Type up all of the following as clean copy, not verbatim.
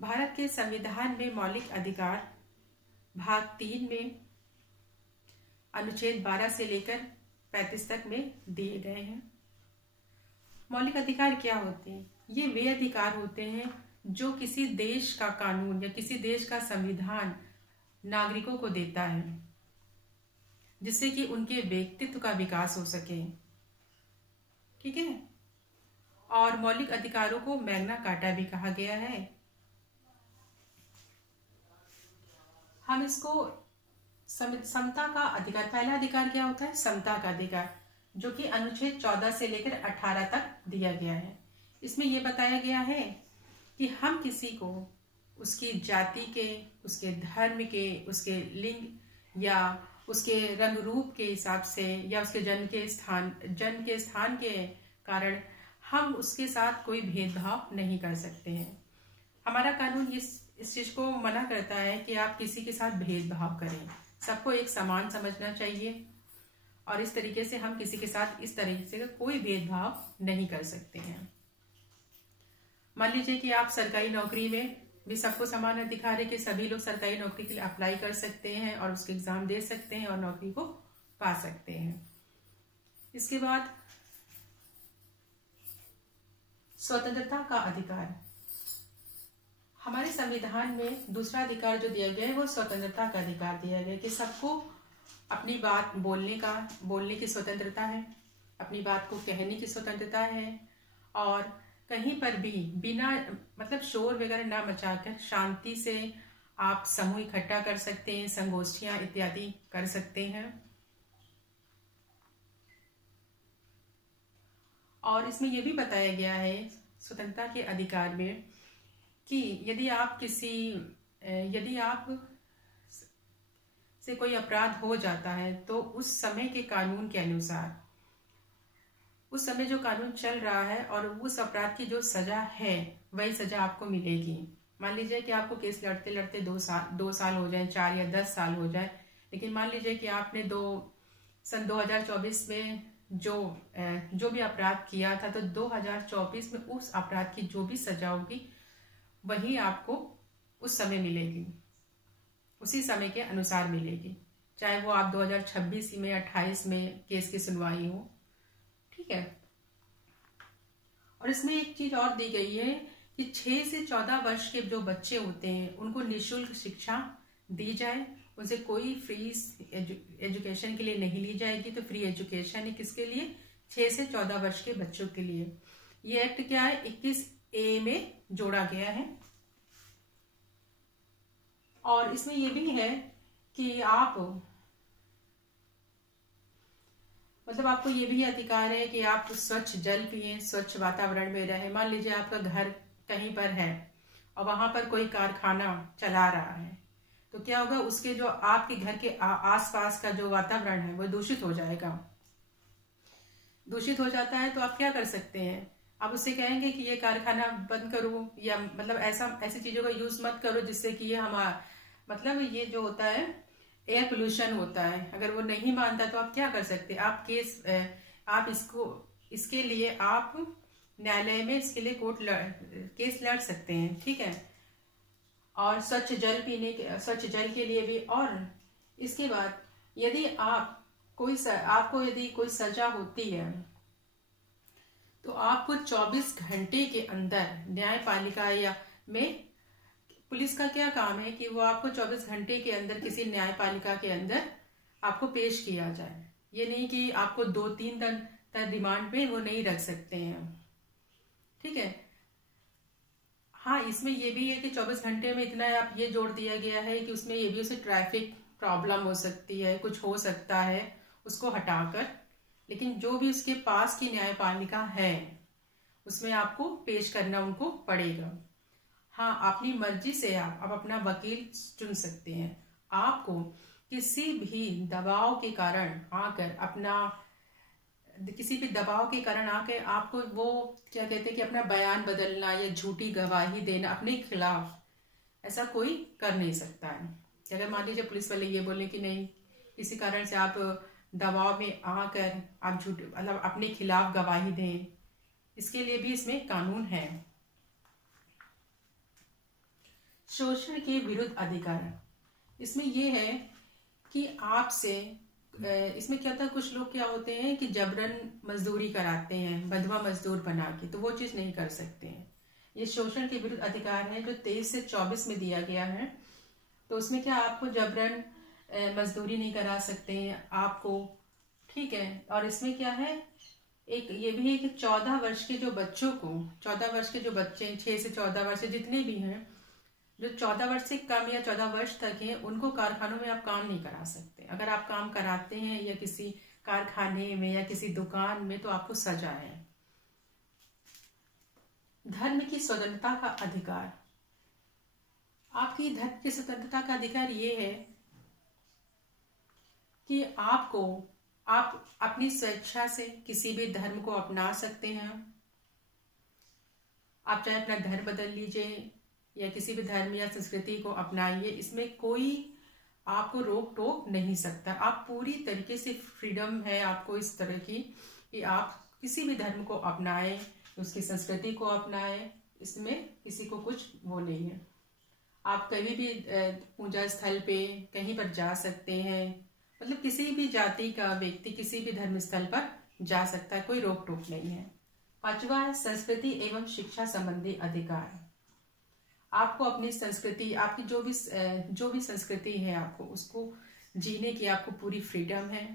भारत के संविधान में मौलिक अधिकार भाग 3 में अनुच्छेद 12 से लेकर 35 तक में दिए गए हैं। मौलिक अधिकार क्या होते हैं? ये वे अधिकार होते हैं जो किसी देश का कानून या किसी देश का संविधान नागरिकों को देता है, जिससे कि उनके व्यक्तित्व का विकास हो सके। ठीक है। और मौलिक अधिकारों को मैग्ना कार्टा भी कहा गया है। हम इसको समता का अधिकार, पहला अधिकार क्या होता है? समता का अधिकार, जो कि अनुच्छेद 14 से लेकर 18 तक दिया गया है। इसमें यह बताया गया है कि हम किसी को उसकी जाति के, उसके धर्म के, उसके लिंग या उसके रंग रूप के हिसाब से या उसके जन्म के स्थान के कारण हम उसके साथ कोई भेदभाव नहीं कर सकते हैं। हमारा कानून इस चीज को मना करता है कि आप किसी के साथ भेदभाव करें। सबको एक समान समझना चाहिए और इस तरीके से हम किसी के साथ इस तरीके से कोई भेदभाव नहीं कर सकते हैं। मान लीजिए कि आप सरकारी नौकरी में भी सबको समान अधिकार है कि सभी लोग सरकारी नौकरी के लिए अप्लाई कर सकते हैं और उसके एग्जाम दे सकते हैं और नौकरी को पा सकते हैं। इसके बाद स्वतंत्रता का अधिकार। हमारे संविधान में दूसरा अधिकार जो दिया गया है वो स्वतंत्रता का अधिकार दिया गया है कि सबको अपनी बात बोलने की स्वतंत्रता है, अपनी बात को कहने की स्वतंत्रता है और कहीं पर भी बिना मतलब शोर वगैरह ना मचाकर शांति से आप समूह इकट्ठा कर सकते हैं, संगोष्ठियां इत्यादि कर सकते हैं। और इसमें यह भी बताया गया है स्वतंत्रता के अधिकार में कि यदि आप से कोई अपराध हो जाता है तो उस समय के कानून के अनुसार, उस समय जो कानून चल रहा है और उस अपराध की जो सजा है वही सजा आपको मिलेगी। मान लीजिए कि आपको केस लड़ते लड़ते 2 साल हो जाए, 4 या 10 साल हो जाए, लेकिन मान लीजिए कि आपने सन 2024 में जो भी अपराध किया था तो 2024 में उस अपराध की जो भी सजा होगी वही आपको उस समय मिलेगी, उसी समय के अनुसार मिलेगी, चाहे वो आप 2026 में 28 में केस की सुनवाई हो। ठीक है। और इसमें एक चीज और दी गई है कि 6 से 14 वर्ष के जो बच्चे होते हैं उनको निःशुल्क शिक्षा दी जाए, उनसे कोई फीस एजुकेशन के लिए नहीं ली जाएगी। तो फ्री एजुकेशन है किसके लिए? 6 से 14 वर्ष के बच्चों के लिए। ये एक्ट क्या है? 21A में जोड़ा गया है। और इसमें यह भी है कि आपको ये भी अधिकार है कि आप स्वच्छ जल पिए, स्वच्छ वातावरण में रहें। मान लीजिए आपका घर कहीं पर है और वहां पर कोई कारखाना चला रहा है तो क्या होगा? उसके जो आपके घर के आसपास का जो वातावरण है वो दूषित हो जाएगा। दूषित हो जाता है तो आप क्या कर सकते हैं? आप उससे कहेंगे कि ये कारखाना बंद करो या मतलब ऐसी चीजों का यूज मत करो जिससे कि ये जो होता है एयर पोल्यूशन होता है। अगर वो नहीं मानता तो आप क्या कर सकते हैं? इसके लिए आप न्यायालय में इसके लिए केस लड़ सकते हैं। ठीक है। और स्वच्छ जल के लिए भी। और इसके बाद यदि आपको यदि कोई सजा होती है तो आपको 24 घंटे के अंदर न्यायपालिका में, पुलिस का क्या काम है कि वो आपको 24 घंटे के अंदर किसी न्यायपालिका के अंदर आपको पेश किया जाए। ये नहीं कि आपको 2-3 दिन तक रिमांड पे वो नहीं रख सकते हैं। ठीक है। हाँ, इसमें ये भी है कि 24 घंटे में इतना आप ये जोड़ दिया गया है कि उसमें ये भी उसे ट्रैफिक प्रॉब्लम हो सकती है, कुछ हो सकता है, उसको हटाकर, लेकिन जो भी उसके पास की न्यायपालिका है उसमें आपको पेश करना उनको पड़ेगा। हाँ, अपनी मर्जी से आप अपना वकील चुन सकते हैं। आपको किसी भी दबाव के कारण आकर आपको वो क्या कहते हैं कि अपना बयान बदलना या झूठी गवाही देना अपने खिलाफ, ऐसा कोई कर नहीं सकता है। अगर मान लीजिए पुलिस वाले ये बोले कि नहीं, किसी कारण से आप दबाव में आकर आप झूठ अपने खिलाफ गवाही दें, इसके लिए भी इसमें कानून है। शोषण के विरुद्ध अधिकार, इसमें ये है कि आपसे इसमें क्या होता है, कुछ लोग क्या होते हैं कि जबरन मजदूरी कराते हैं, बंधुआ मजदूर बना के, तो वो चीज नहीं कर सकते हैं। ये शोषण के विरुद्ध अधिकार है जो 23 से 24 में दिया गया है। तो उसमें क्या आपको जबरन मजदूरी नहीं करा सकते हैं आपको, ठीक है। और इसमें क्या है, एक ये भी है कि 14 वर्ष के जो बच्चों को, 14 वर्ष के जो बच्चे 6 से 14 वर्ष जितने भी हैं, जो 14 वर्ष से कम या 14 वर्ष तक हैं, उनको कारखानों में आप काम नहीं करा सकते। अगर आप काम कराते हैं या किसी कारखाने में या किसी दुकान में, तो आपको सजा है। धर्म की स्वतंत्रता का अधिकार, आपकी धर्म की स्वतंत्रता का अधिकार ये है कि आप अपनी स्वेच्छा से किसी भी धर्म को अपना सकते हैं। आप चाहे अपना धर्म बदल लीजिए या किसी भी धर्म या संस्कृति को अपनाइए, इसमें कोई आपको रोक टोक नहीं सकता। आप पूरी तरीके से फ्रीडम है आपको इस तरह की कि आप किसी भी धर्म को अपनाएं, उसकी संस्कृति को अपनाएं, इसमें किसी को कुछ वो नहीं है। आप कहीं भी पूजा स्थल पे कहीं पर जा सकते हैं, मतलब किसी भी जाति का व्यक्ति किसी भी धर्म स्थल पर जा सकता है, कोई रोक टोक नहीं है। 5वां है संस्कृति एवं शिक्षा संबंधी अधिकार। आपको अपनी संस्कृति, आपकी जो भी संस्कृति है, आपको उसको जीने की आपको पूरी फ्रीडम है।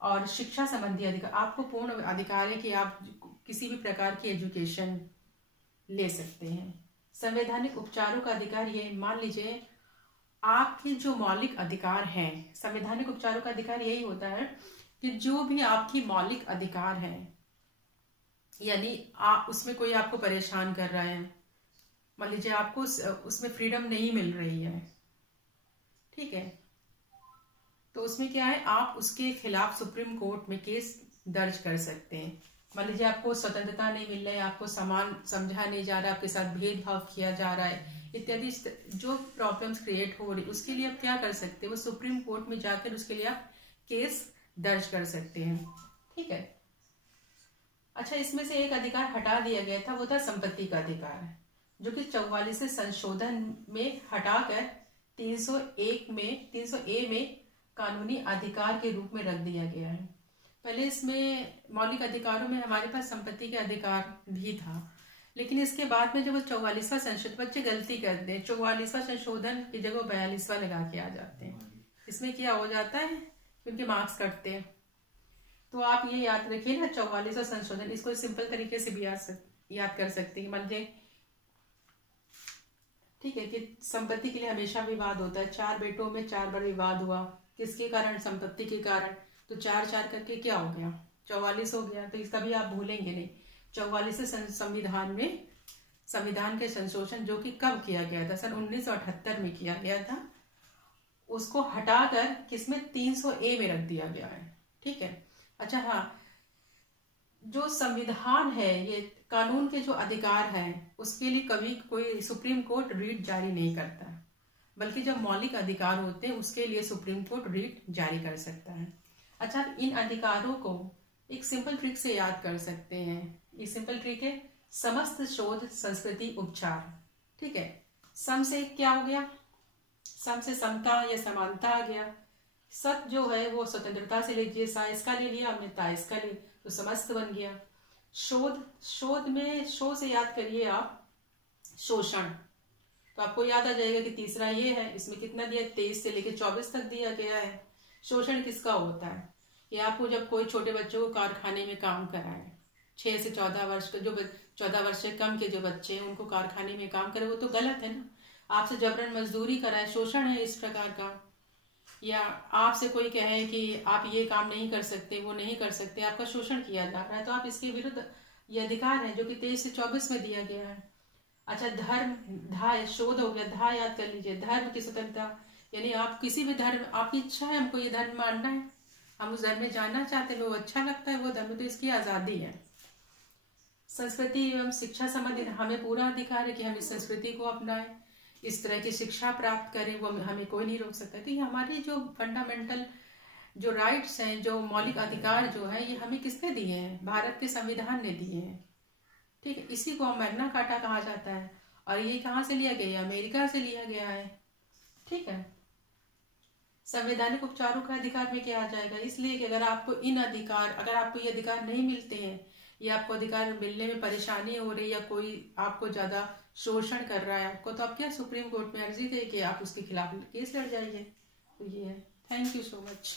और शिक्षा संबंधी अधिकार, आपको पूर्ण अधिकार है कि आप किसी भी प्रकार की एजुकेशन ले सकते हैं। संवैधानिक उपचारों का अधिकार, ये मान लीजिए आपके जो मौलिक अधिकार हैं, संवैधानिक उपचारों का अधिकार यही होता है कि जो भी आपकी मौलिक अधिकार है, यानी उसमें कोई आपको परेशान कर रहा है, मान लीजिए आपको उसमें फ्रीडम नहीं मिल रही है, ठीक है, तो उसमें क्या है, आप उसके खिलाफ सुप्रीम कोर्ट में केस दर्ज कर सकते हैं। मान लीजिए आपको स्वतंत्रता नहीं मिल रही है, आपको समान समझा नहीं जा रहा है, आपके साथ भेदभाव किया जा रहा है, इत्यादि जो प्रॉब्लम्स क्रिएट हो रही, उसके लिए आप क्या कर सकते हैं, वो सुप्रीम कोर्ट में जाकर उसके लिए आप केस दर्ज कर सकते हैं, ठीक है। अच्छा, इसमें से एक अधिकार हटा दिया गया था, वो था संपत्ति का अधिकार, जो कि 44 संशोधन में हटाकर 300A में कानूनी अधिकार के रूप में रख दिया गया है। पहले इसमें मौलिक अधिकारों में हमारे पास संपत्ति के अधिकार भी था, लेकिन इसके बाद में जब वो 44वां संशोधन, बच्चे गलती करते हैं, 44वां संशोधन की जगह 42वां लगा के आ जाते हैं। इसमें क्या हो जाता है, उनके मार्क्स कटते हैं। तो आप ये याद रखिए ना, 44वां संशोधन, इसको सिंपल तरीके से भी याद कर सकते हैं। मान लीजिए, ठीक है, कि संपत्ति के लिए हमेशा विवाद होता है। 4 बेटों में 4 बार विवाद हुआ, किसके कारण, संपत्ति के कारण। तो 4 करके क्या हो गया, 44 हो गया। तो इसका भी आप भूलेंगे नहीं। 44 संविधान में, संविधान के संशोधन जो कि कब किया गया था, सन 1978 में किया गया था, उसको हटाकर किसमें 300A में रख दिया गया है, ठीक है। अच्छा, हाँ, जो संविधान है, ये कानून के जो अधिकार है, उसके लिए कभी कोई सुप्रीम कोर्ट रीट जारी नहीं करता, बल्कि जब मौलिक अधिकार होते हैं उसके लिए सुप्रीम कोर्ट रीट जारी कर सकता है। अच्छा, इन अधिकारों को एक सिंपल ट्रिक से याद कर सकते हैं। ये सिंपल ट्रिक है, समस्त शोध संस्कृति उपचार, ठीक है। सम से क्या हो गया, सम से समता या समानता आ गया। सत जो है वो स्वतंत्रता से लीजिए, सा इसका ले लिया हमने, ता इसका ले, तो समस्त बन गया। शोध में शो से याद करिए आप, शोषण, तो आपको याद आ जाएगा कि तीसरा ये है। इसमें कितना दिया, 23 से लेकर 24 तक दिया गया है। शोषण किसका होता है, कि आपको जब कोई छोटे बच्चों को कारखाने में काम कराए, 6 से 14 वर्ष के, जो 14 वर्ष से कम के जो बच्चे हैं उनको कारखाने में काम करे, वो तो गलत है ना। आपसे जबरन मजदूरी कराए, शोषण है इस प्रकार का। या आपसे कोई कहे कि आप ये काम नहीं कर सकते, वो नहीं कर सकते, आपका शोषण किया जा रहा है, तो आप इसके विरुद्ध ये अधिकार है जो कि 23 से 24 में दिया गया है। अच्छा, धर्म, धा शोध हो गया, धा याद कर लीजिए, धर्म की स्वतंत्रता, यानी आप किसी भी धर्म, आपकी इच्छा है, हमको ये धर्म मानना है, हम उस धर्म में जानना चाहते हैं, वो अच्छा लगता है वो धर्म, तो इसकी आजादी है। संस्कृति एवं शिक्षा संबंधी हमें पूरा अधिकार है कि हम इस संस्कृति को अपनाएं, इस तरह की शिक्षा प्राप्त करें, वो हमें कोई नहीं रोक सकता। तो ये हमारी जो फंडामेंटल जो राइट्स हैं, जो मौलिक अधिकार जो है, ये हमें किसने दिए हैं, भारत के संविधान ने दिए हैं, ठीक है। इसी को मैग्ना कार्टा कहा जाता है। और ये कहाँ से लिया गया? अमेरिका से लिया गया है। ठीक है। संवैधानिक उपचारों का अधिकार में क्या आ जाएगा? इसलिए कि अगर आपको ये अधिकार नहीं मिलते हैं या आपको अधिकार मिलने में परेशानी हो रही है या कोई आपको ज्यादा शोषण कर रहा है आपको, तो आप क्या सुप्रीम कोर्ट में अर्जी दे के आप उसके खिलाफ केस लड़ जाइए। तो ये है। Thank you so much.